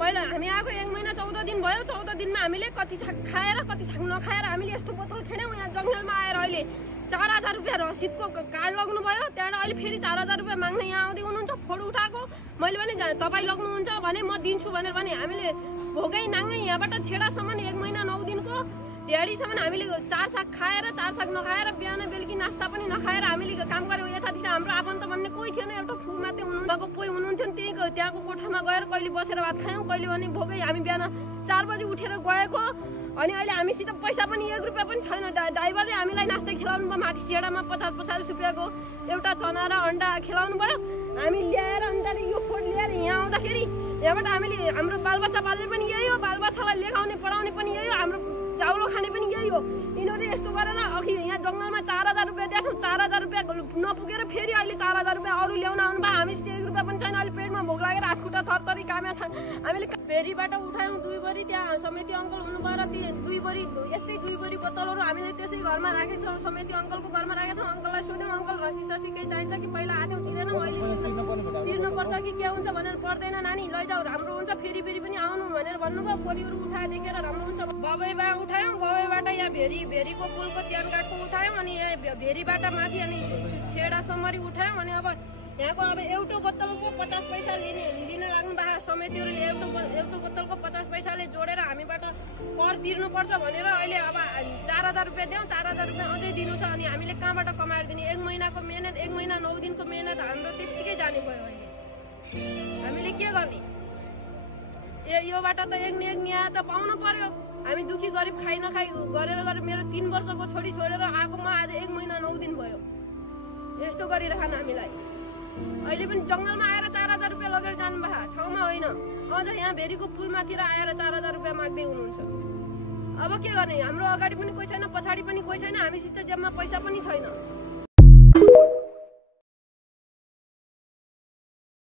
पहिला हामी आएको 1 महिना 14 दिन भयो। 14 दिनमा हामीले कति छाक खाएर कति छाक नखाएर हामीले यस्तो बोतल खेल्यौँ। यहाँ जङ्गलमा आएर अहिले 4000 रुपियाँ रसिदको कार्ड लग्नु भयो। त्यहाँबाट अहिले फेरि 4000 रुपियाँ माग्ने यहाँ आउँदै हुनुहुन्छ। फोटो उठाएको मैले भने तपाईँ लग्नुहुन्छ भने म दिन्छु भनेर भने हामीले भोगै नाङ्गै यहाँबाट छेडासम्म 1 महिना 9 दिनको ढेडीसम्म हामीले 4 छाक खाएर 4 छाक नखाएर बिहान बेलुकी नास्ता पनि नखाएर हामीले काम गऱ्यौँ। यतातिर हाम्रो आफन्त भन्ने कोही थिएन। एउटा फु मात्रै हुनुभएको पोइ हुनुहुन्थ्यो नि, त्यहाँको कोठामा गएर कहिले बसेर भात खायौँ, कहिले भने भोगै हामी बिहान 4 बजी उठेर गएको। अनि अहिले हामीसित पैसा पनि 1 रुपियाँ पनि छैन। ड्राइभरले हामीलाई नास्ता खेलाउनु भयो। माथि छेडामा 50-50 रुपियाँको एउटा चना र अन्डा खेलाउनु भयो। हामी ल्याएर अनि त्यहाँदेखि यो फोट ल्याएर यहाँ आउँदाखेरि यहाँबाट हामीले हाम्रो बालबच्चा पाल्ने पनि यही हो, बालबच्चालाई लेखाउने पढाउने पनि यही हो, हाम्रो चाउलो खाने पनि यही हो। यिनीहरूले यस्तो गरेर अघि यहाँ जङ्गलमा 4000 रुपियाँ दिएछौँ। 4000 रुपियाँ नपुगेर फेरि अहिले 4000 रुपियाँ अरू ल्याउन आउनु भयो। हामीसित 1 रुपियाँ पनि छैन। अहिले पेटमा भोक लागेर हात खुट्टा थरथरी काम्या छ। हामीले फेरिबाट उठायौँ 2 बोरी। त्यहाँ समिति अङ्कल हुनुभयो र ती 2 बोरी यस्तै 2 बोरी बोतलहरू हामीले त्यसै घरमा राखेछौँ। समिति अङ्कलको घरमा राखेछौँ। अङ्कललाई सोध्यौँ अङ्कल रसी केही चाहिन्छ कि पहिला आथ्यौँ तिर्दैनौँ, अहिले तिर्नुपर्छ कि के हुन्छ भनेर पर्दैन नानी लैजाऊ राम्रो हुन्छ फेरि पनि आउनु भनेर भन्नुभयो। बोरीहरू उठाए देखेर राम्रो हुन्छ। बबैबाट उठायौँ। बबैबाट यहाँ भेरीको पुलको च्यानकाटको उठायौँ। अनि यहाँ भेरीबाट माथि अनि छेडासम्मरी उठायौँ। अनि अब यहाँको अब एउटा बोतलको 50 पैसा लिन लाग्नु भएको समितिहरूले एउटा बोतलको 50 पैसाले जोडेर हामीबाट कर तिर्नुपर्छ भनेर अहिले अब 4000 रुपियाँ दियौँ। 4000 रुपियाँ अझै दिनु छ। अनि हामीले कहाँबाट कमाएर दिने? 1 महिनाको मेहनत 1 महिना 9 दिनको मेहनत हाम्रो त्यत्तिकै जाने भयो। अहिले हामीले के गर्ने? योबाट त एक न एक न्याय त पाउनु पर्यो। हामी दुखी गरिब खाइ नखाइ गरेर मेरो 3 वर्षको छोरी छोडेर आएको म आज 1 महिना 9 दिन भयो। यस्तो गरिरहन हामीलाई अहिले पनि जङ्गलमा आएर 4000 रुपियाँ लगेर जानुभयो, ठाउँमा होइन। अझ यहाँ भेरीको पुलमातिर आएर 4000 रुपियाँ माग्दै हुनुहुन्छ। अब के गर्ने? हाम्रो अगाडि पनि कोही छैन, पछाडि पनि कोही छैन, हामीसित जेबमा पैसा पनि छैन।